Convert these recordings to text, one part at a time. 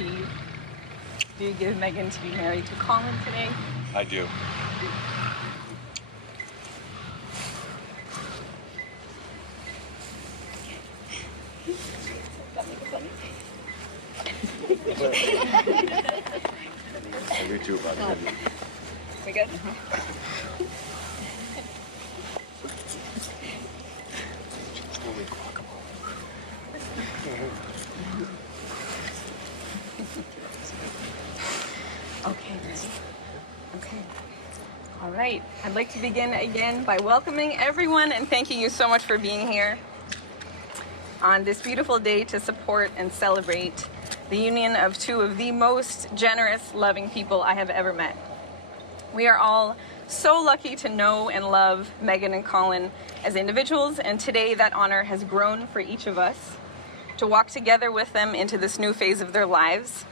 Steve, do you give Megan to be married to Colin today? I do. I read you about it. We good? Okay. Okay. All right. I'd like to begin again by welcoming everyone and thanking you so much for being here on this beautiful day to support and celebrate the union of two of the most generous, loving people I have ever met. We are all so lucky to know and love Megan and Colin as individuals, and today that honor has grown for each of us to walk together with them into this new phase of their lives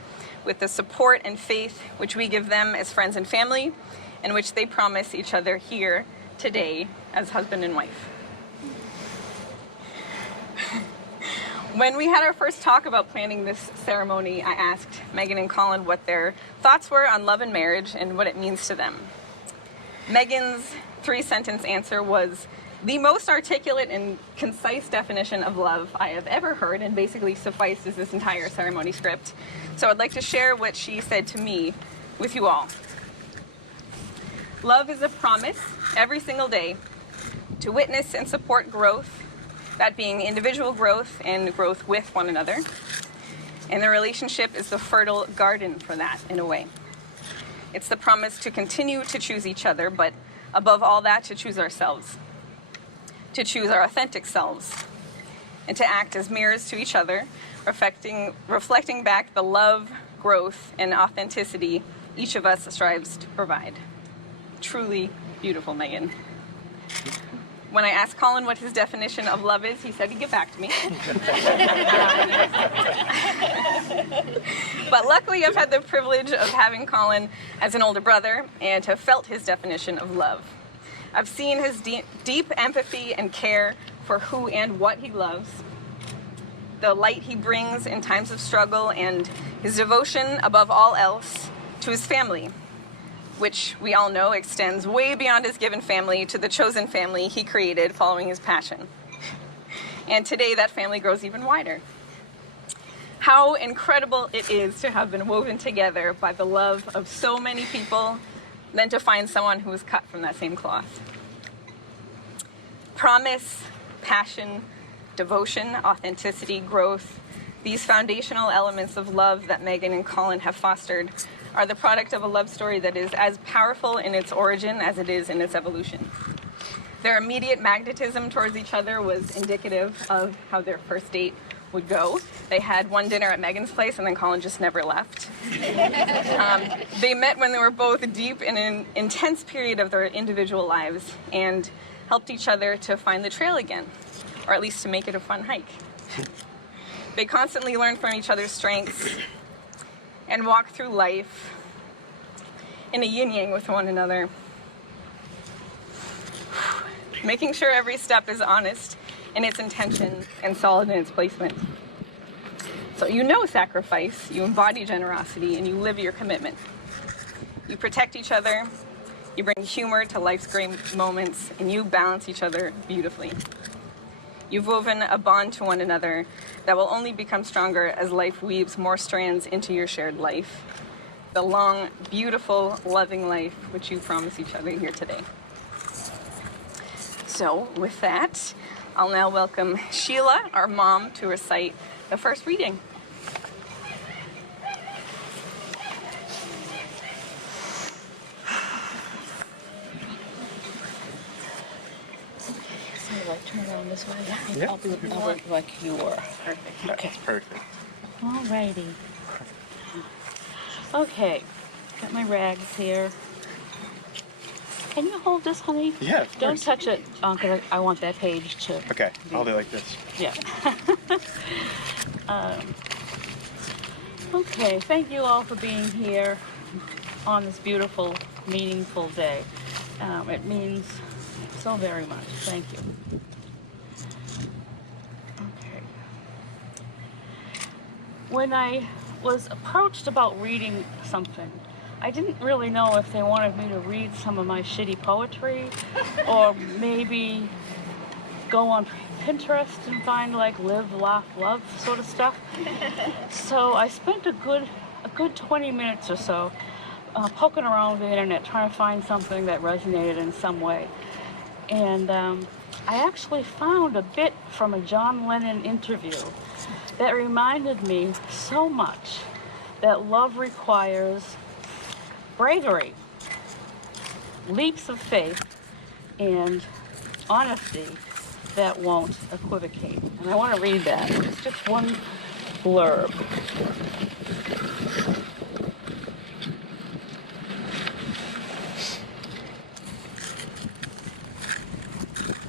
with the support and faith which we give them as friends and family, and which they promise each other here today as husband and wife. When we had our first talk about planning this ceremony, I asked Megan and Colin what their thoughts were on love and marriage and what it means to them. Megan's 3-sentence answer was the most articulate and concise definition of love I have ever heard, and basically sufficed as this entire ceremony script. So I'd like to share what she said to me with you all. Love is a promise every single day to witness and support growth, that being individual growth and growth with one another. And the relationship is the fertile garden for that, in a way. It's the promise to continue to choose each other, but above all that, to choose ourselves, to choose our authentic selves, and to act as mirrors to each other, reflecting back the love, growth, and authenticity each of us strives to provide. Truly beautiful, Megan. When I asked Colin what his definition of love is, he said he'd get back to me. But luckily, I've had the privilege of having Colin as an older brother and have felt his definition of love. I've seen his deep empathy and care for who and what he loves, the light he brings in times of struggle, and his devotion above all else to his family, which we all know extends way beyond his given family to the chosen family he created following his passion. And today that family grows even wider. How incredible it is to have been woven together by the love of so many people, then to find someone who was cut from that same cloth. Promise, passion, devotion, authenticity, growth, these foundational elements of love that Megan and Colin have fostered are the product of a love story that is as powerful in its origin as it is in its evolution. Their immediate magnetism towards each other was indicative of how their first date would go. They had one dinner at Megan's place, and then Colin just never left. They met when they were both deep in an intense period of their individual lives and helped each other to find the trail again, or at least to make it a fun hike. They constantly learned from each other's strengths and walk through life in a yin-yang with one another, making sure every step is honest in its intention and solid in its placement. So you know sacrifice, you embody generosity, and you live your commitment. You protect each other, you bring humor to life's great moments, and you balance each other beautifully. You've woven a bond to one another that will only become stronger as life weaves more strands into your shared life. The long, beautiful, loving life which you promise each other here today. So, with that, I'll now welcome Sheila, our mom, to recite the first reading. Turn around this way. Yeah. I'll do it like you were. Perfect. Okay. That's perfect. Alrighty. Okay. Got my rags here. Can you hold this, honey? Yeah, of Don't course. touch it, because I want that page to. Okay, I'll do like this. Yeah. Okay. Thank you all for being here on this beautiful, meaningful day. It means so very much. Thank you. Okay. When I was approached about reading something. I didn't really know if they wanted me to read some of my shitty poetry or maybe go on Pinterest and find like live, laugh, love sort of stuff. So I spent a good 20 minutes or so poking around the internet trying to find something that resonated in some way. And I actually found a bit from a John Lennon interview that reminded me so much that love requires bravery, leaps of faith, and honesty that won't equivocate. And I want to read that. It's just one blurb.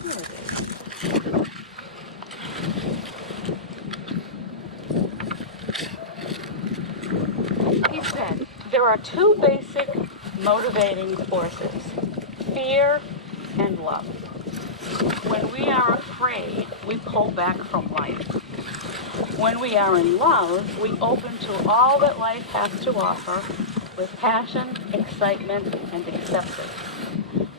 Here it is. He said, there are two basic motivating forces, fear and love. When we are afraid, we pull back from life. When we are in love, we open to all that life has to offer with passion, excitement, and acceptance.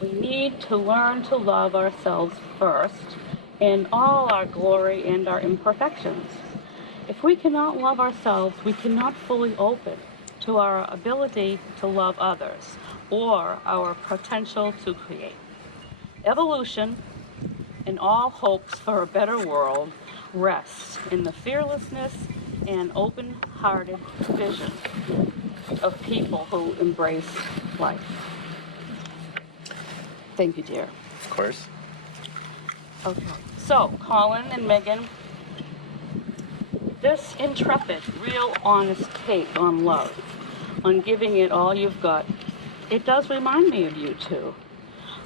We need to learn to love ourselves first in all our glory and our imperfections. If we cannot love ourselves, we cannot fully open to our ability to love others or our potential to create. Evolution and all hopes for a better world rests in the fearlessness and open-hearted vision of people who embrace life. Thank you, dear. Of course. Okay, so Colin and Megan, this intrepid, real honest take on love, on giving it all you've got, it does remind me of you two.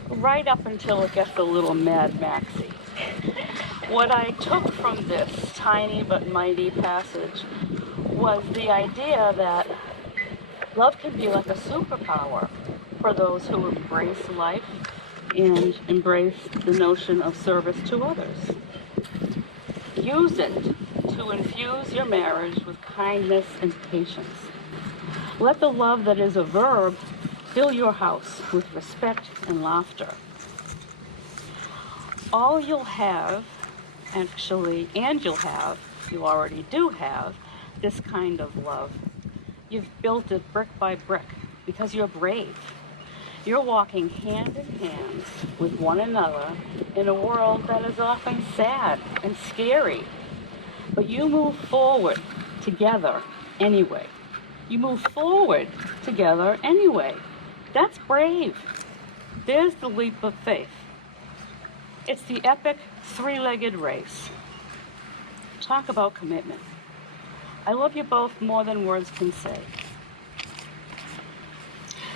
Right up until it gets a little Mad Maxy. What I took from this tiny but mighty passage was the idea that love can be like a superpower for those who embrace life and embrace the notion of service to others. Use it to infuse your marriage with kindness and patience. Let the love that is a verb fill your house with respect and laughter. All you'll have, actually, and you already do have, this kind of love. You've built it brick by brick because you're brave. You're walking hand in hand with one another in a world that is often sad and scary. But you move forward together anyway. You move forward together anyway. That's brave. There's the leap of faith. It's the epic three-legged race. Talk about commitment. I love you both more than words can say.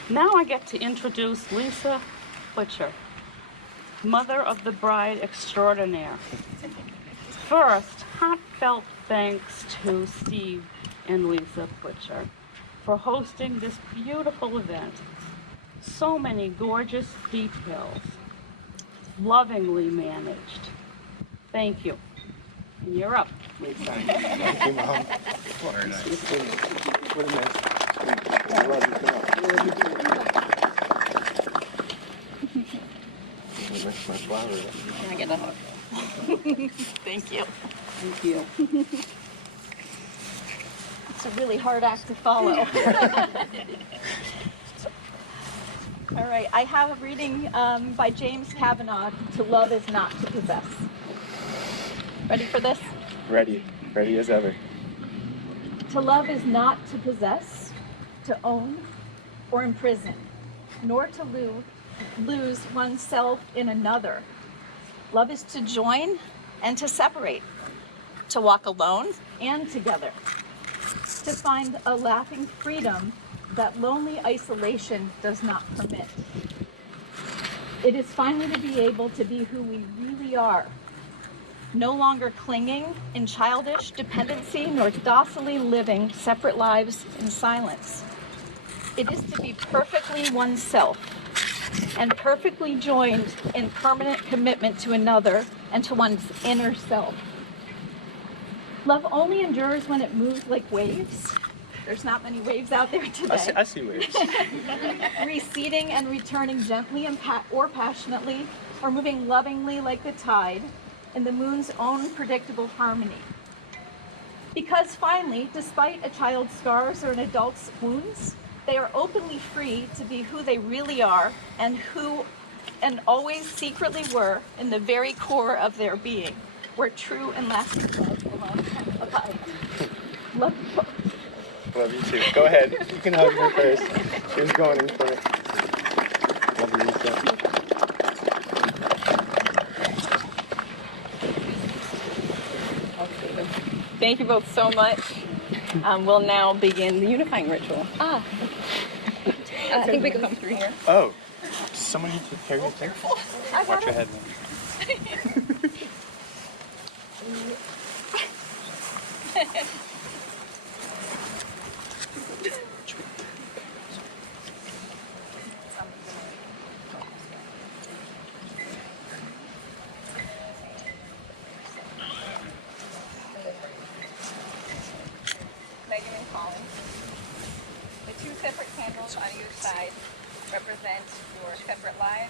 Now I get to introduce Lisa Butcher, mother of the bride extraordinaire. First, heartfelt thanks to Steve and Lisa Butcher for hosting this beautiful event. So many gorgeous details, lovingly managed. Thank you. And you're up, Lisa. Thank you, Mom. Very nice. What a nice speech. I love you. Come on. My flower. Can I get a hug? Thank you. Thank you. It's a really hard act to follow. All right, I have a reading by James Kavanaugh, To Love Is Not to Possess. Ready for this? Ready. Ready as ever. To love is not to possess, to own, or imprison, nor to lose oneself in another. Love is to join and to separate, to walk alone and together, to find a laughing freedom that lonely isolation does not permit. It is finally to be able to be who we really are, no longer clinging in childish dependency nor docilely living separate lives in silence. It is to be perfectly oneself and perfectly joined in permanent commitment to another and to one's inner self. Love only endures when it moves like waves, There's not many waves out there today. I see waves. Receding and returning gently and or passionately, or moving lovingly like the tide in the moon's own predictable harmony. Because finally, despite a child's scars or an adult's wounds, they are openly free to be who they really are and always secretly were in the very core of their being, where true and lasting love alone can abide. Love you both. Love you too. Go ahead. You can hug her first. She was going in for it. Love you, Lisa. Thank you both so much. We'll now begin the unifying ritual. I think we can come through here. Oh, does someone need to carry your thing? Watch your head, man. Megan and Colin. The two separate candles on each side represent your separate lives,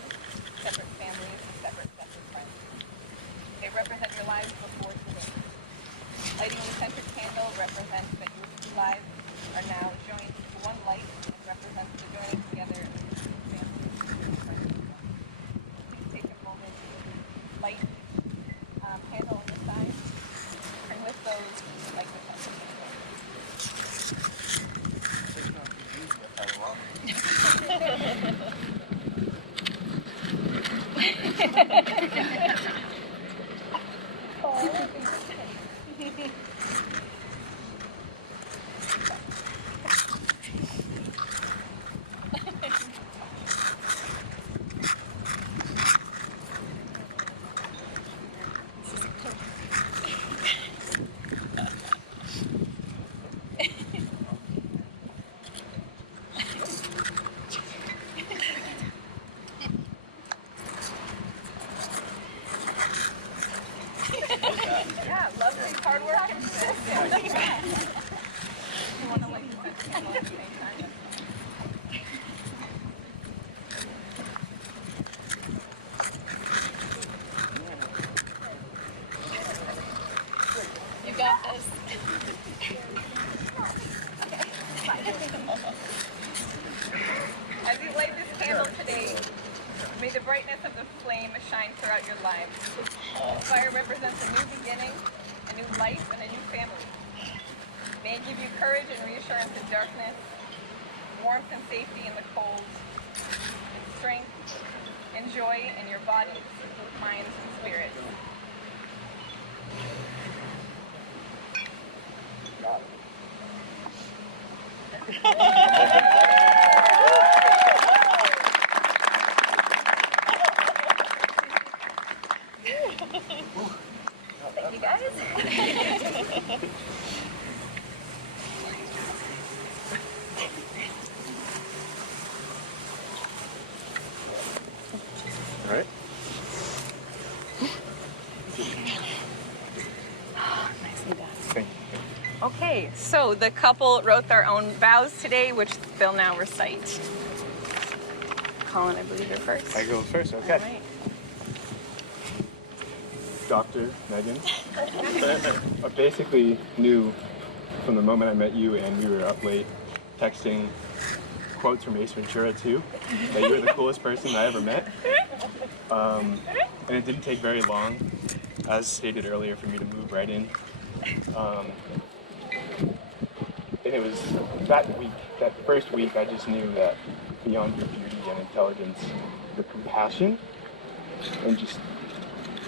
separate families, and separate friends. They represent your lives before today. Lighting the center candle represents that your two lives are now joined into one light and represents the joining together of your two families and friends. Please take a moment to light candle on the side and with those light the center candle. Yeah, lovely. Hard work and persistence. You want to light the candle at the same time? You got this. As you light this candle today, may the brightness of the flame shine throughout your lives. Fire represents a new beginning, a new life, and a new family. May it give you courage and reassurance in darkness, warmth and safety in the cold, and strength and joy in your bodies, minds, and spirits. Thank you guys. All right. Thank you. Okay, so the couple wrote their own vows today, which they'll now recite. Colin, I believe you're first. I go first, okay. All right. Dr. Megan. I basically knew from the moment I met you and we were up late texting quotes from Ace Ventura 2 that you were the coolest person I ever met. And it didn't take very long, as stated earlier, for me to move right in. And it was that week, that first week, I just knew that beyond your beauty and intelligence, your compassion, and just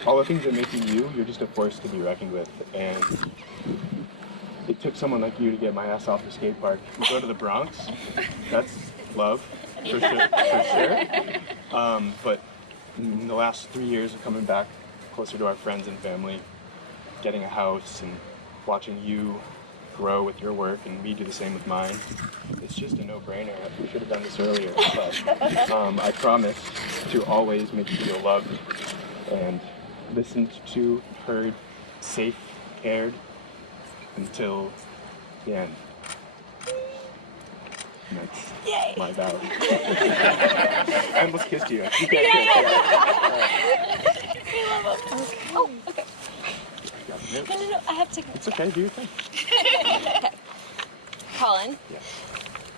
all the things that make you, you're just a force to be reckoned with. And it took someone like you to get my ass off the skate park and go to the Bronx. That's love, for sure. But in the last 3 years of coming back closer to our friends and family, getting a house and watching you grow with your work and me do the same with mine, it's just a no-brainer. We should have done this earlier, but I promise to always make you feel loved and listened to, heard, safe, cared until the end. And that's Yay. my vow. I almost kissed you. You can't kiss. Oh, okay. Got the notes. No, I have to. It's okay, do your thing. Colin, Yes.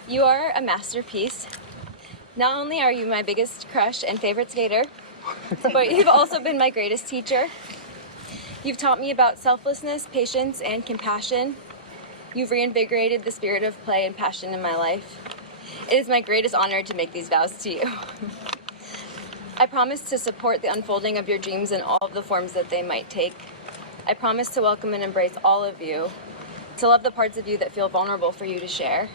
you are a masterpiece. Not only are you my biggest crush and favorite skater, but you've also been my greatest teacher. You've taught me about selflessness, patience, and compassion. You've reinvigorated the spirit of play and passion in my life. It is my greatest honor to make these vows to you. I promise to support the unfolding of your dreams in all of the forms that they might take. I promise to welcome and embrace all of you, to love the parts of you that feel vulnerable for you to share.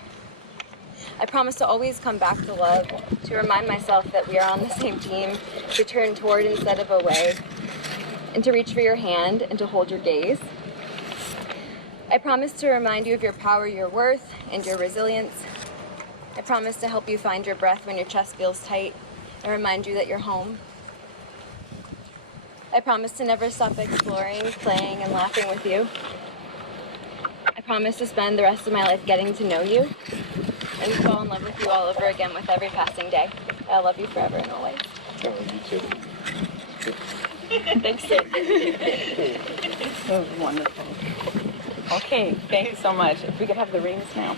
I promise to always come back to love, to remind myself that we are on the same team, to turn toward instead of away, and to reach for your hand and to hold your gaze. I promise to remind you of your power, your worth, and your resilience. I promise to help you find your breath when your chest feels tight and remind you that you're home. I promise to never stop exploring, playing, and laughing with you. I promise to spend the rest of my life getting to know you and fall in love with you all over again with every passing day. I love you forever and always. Oh, you too. Thanks, Sid. That was wonderful. Okay, thank you so much. If we could have the rings now.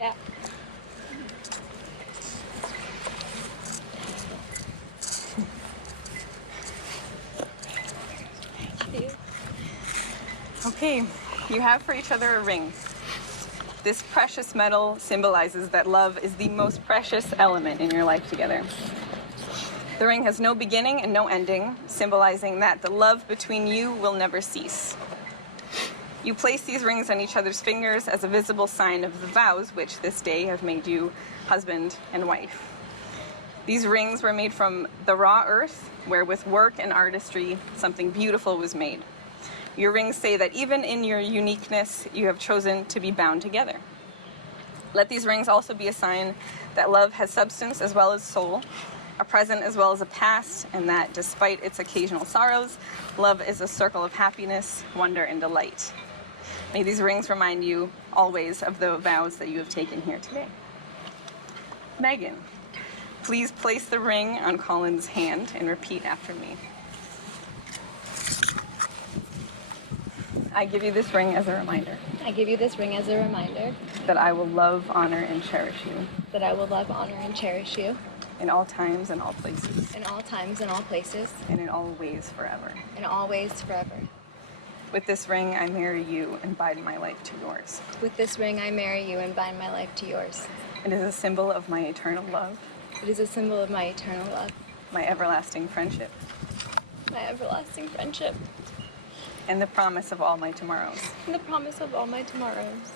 Yeah. Okay, you have for each other a ring. This precious metal symbolizes that love is the most precious element in your life together. The ring has no beginning and no ending, symbolizing that the love between you will never cease. You place these rings on each other's fingers as a visible sign of the vows which this day have made you husband and wife. These rings were made from the raw earth, where with work and artistry, something beautiful was made. Your rings say that even in your uniqueness, you have chosen to be bound together. Let these rings also be a sign that love has substance as well as soul, a present as well as a past, and that despite its occasional sorrows, love is a circle of happiness, wonder, and delight. May these rings remind you always of the vows that you have taken here today. Megan, please place the ring on Colin's hand and repeat after me. I give you this ring as a reminder I give you this ring as a reminder that I will love, honor, and cherish you that I will love, honor, and cherish you in all times and all places, in all times and all places, and in all ways forever. in all ways forever. With this ring, I marry you and bind my life to yours. With this ring, I marry you and bind my life to yours. It is a symbol of my eternal love, It is a symbol of my eternal love, my everlasting friendship, my everlasting friendship, and the promise of all my tomorrows. and the promise of all my tomorrows.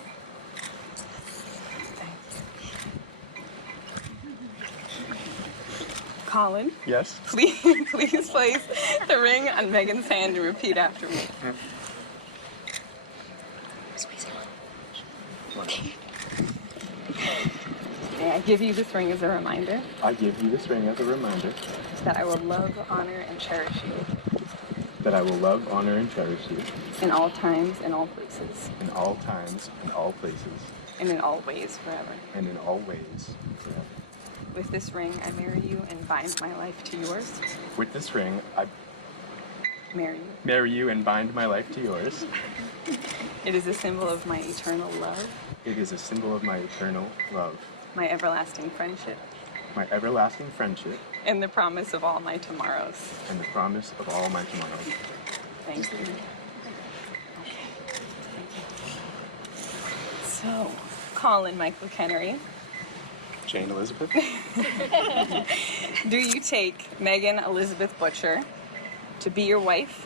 Colin, Yes? please place the ring on Megan's hand and repeat after me. Squeeze it on. May I give you this ring as a reminder I give you this ring as a reminder that I will love, honor, and cherish you that I will love, honor, and cherish you in all times and all places, in all times and all places, and in all ways forever. and in all ways forever. With this ring, I marry you and bind my life to yours. With this ring, I Marry you. marry you and bind my life to yours. It is a symbol of my eternal love, It is a symbol of my eternal love, my everlasting friendship, my everlasting friendship, and the promise of all my tomorrows. and the promise of all my tomorrows. Thank you. So, Colin Michael Kennery, Jane Elizabeth, do you take Megan Elizabeth Butcher to be your wife,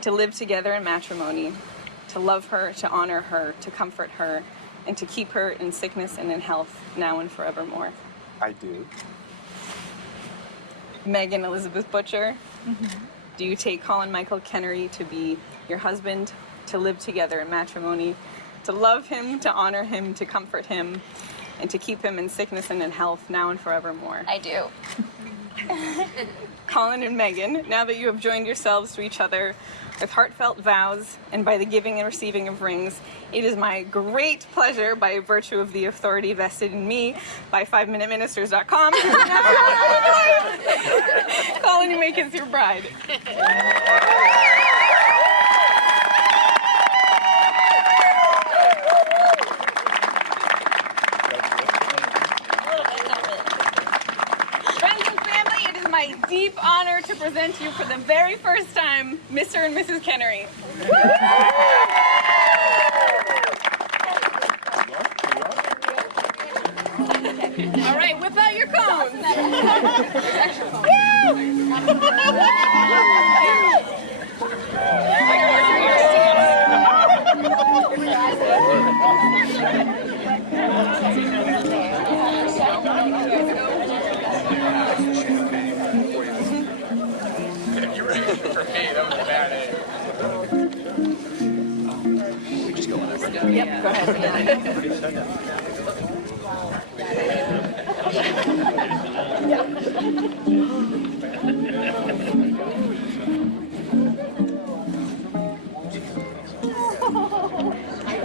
to live together in matrimony, to love her, to honor her, to comfort her, and to keep her in sickness and in health now and forevermore? I do. Megan Elizabeth Butcher, do you take Colin Michael Kennery to be your husband, to live together in matrimony, to love him, to honor him, to comfort him, and to keep him in sickness and in health now and forevermore. I do. Colin and Megan, now that you have joined yourselves to each other with heartfelt vows and by the giving and receiving of rings, it is my great pleasure, by virtue of the authority vested in me by 5minuteministers.com, Colin, you may kiss your bride. My deep honor to present you for the very first time, Mr. and Mrs. Kennery. All right, whip out your cones. For me, that was a bad egg. Yep, go ahead.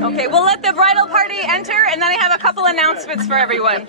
Okay, we'll let the bridal party enter, and then I have a couple announcements for everyone.